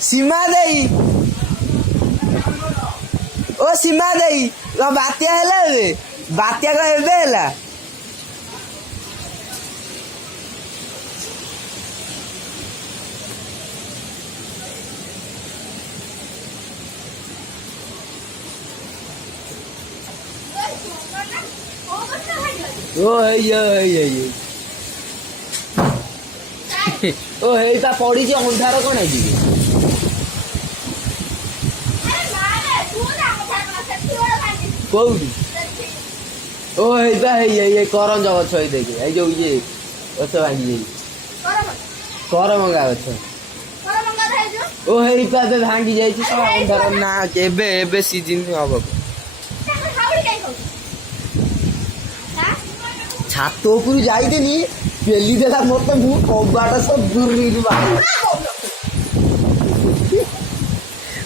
सीमा देई ओ सीमा देई बात्या है बात्या का है ओ है ओ हेता पड़ी जे अंधार कोन है जी कोउडी ओ हेता है ये करम जगत छई देखे ए जो ये गछ भांगी जे करमंगा गछ करमंगा थाई जो ओ हेता बे भांगी जाई छी सब अंधार ना केबे एबे सीजन हबो छात ऊपर जाई देनी पेली देला मत मु कबाट सब दूर री बाहर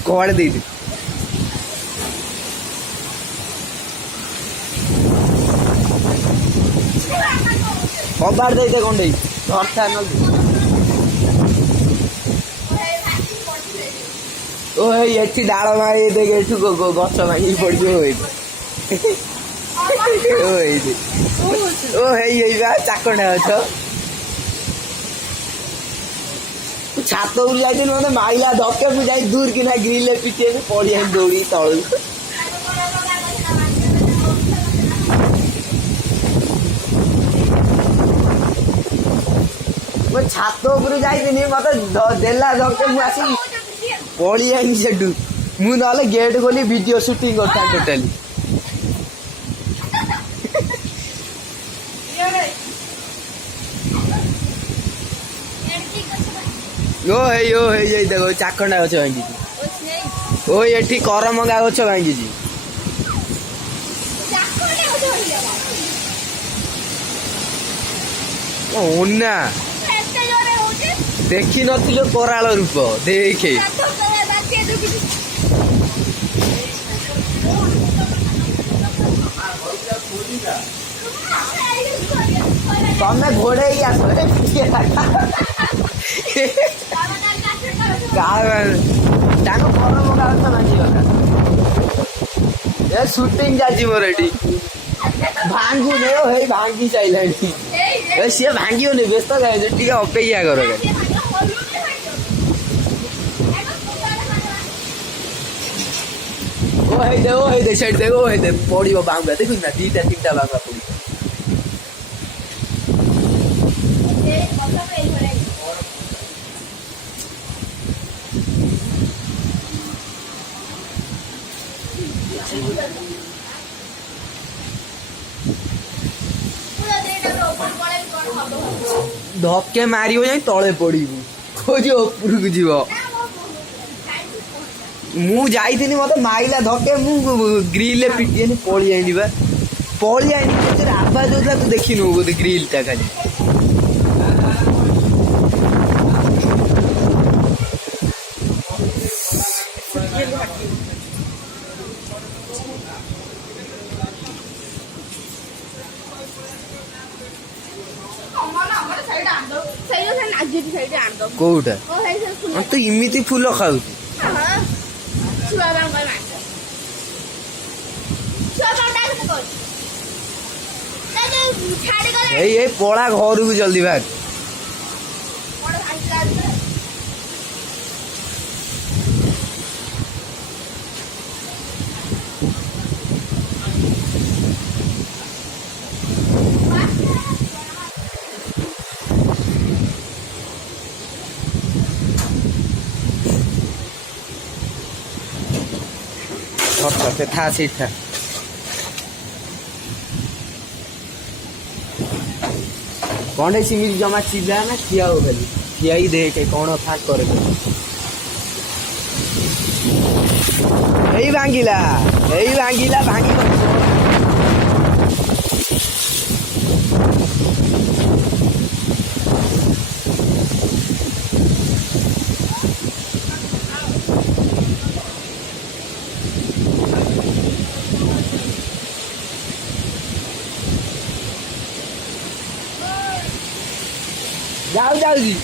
कबाड़ दे दे कबाड़ दे कोंडे धरता न ओ एठी डाळ मारी देखे एठु गछ भांगी पड़ियो ओ है चाकंडा अछ छात उपर जाई मत माइला धक्के मु जाई दूर किना ग्रिल पिटे पड़ी दौड़ी तलू मो छात उपर जाई मत देला धक्के मु आसी पड़ी आई सेठू मु ना गेट खोली वीडियो शूटिंग करता टोटली यो है ये देखो चाकंडा गछ भांगी ओ एठी करमंगा गछ भांगी जी ओना देखी नथिलो कराल रूप देखे तमे घोड़े ही आसो शूटिंग जाची मोर एटी भांगू ने हे भांगी चाहिए सी भांगियो नहीं व्यस्त टे अपेक्षा कर ओ दे साइड दे ओ दे पड़ो बांगा देखु ना दीटा तीनटा बांगा पड़ी धक्के मार तले पड़ू खोज उपरक जीव मु जाइनी मत माइला धक्के मु ग्रिल पिटी पड़ी आनी पड़ी आनी आवाज होता तू देखी नु बोधे ग्रिल टा खाली कोटा तो इमिति फूल खाऊ पड़ा घर को जल्दी भाग से था सीट था कौन सिंगिल जमा चिल्ला ना किया हो गली किया ही दे के कौन था करे भांगिला भांगी जाओ जाओ जी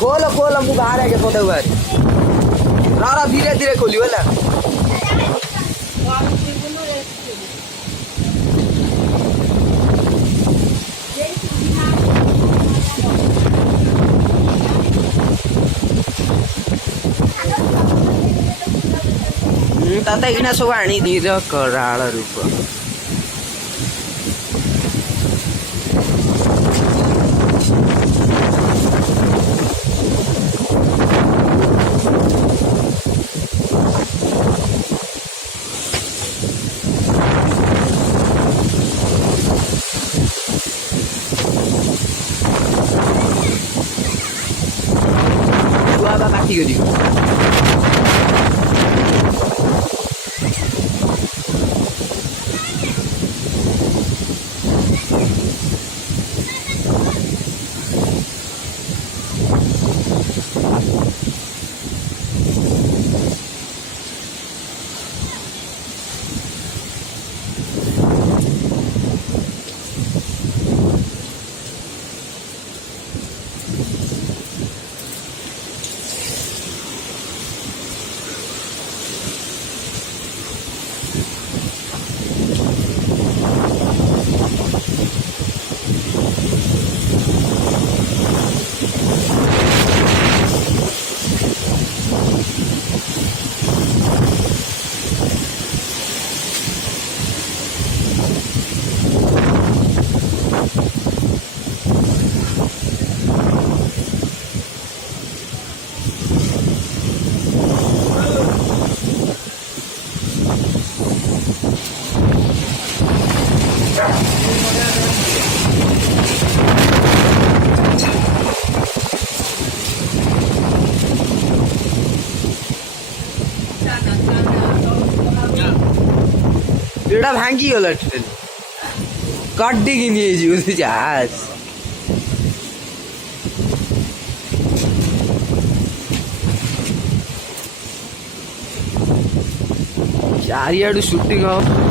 खोल खोल मुझे बाहर आके फोटो बाहर रारा धीरे धीरे खोली बोला ताता किना सब आनी दी कराल रूप बाकी करी एटा भांगी गला टोटल कड्डी कि नहीं जी जहाज चारियाडू शूटिंग हो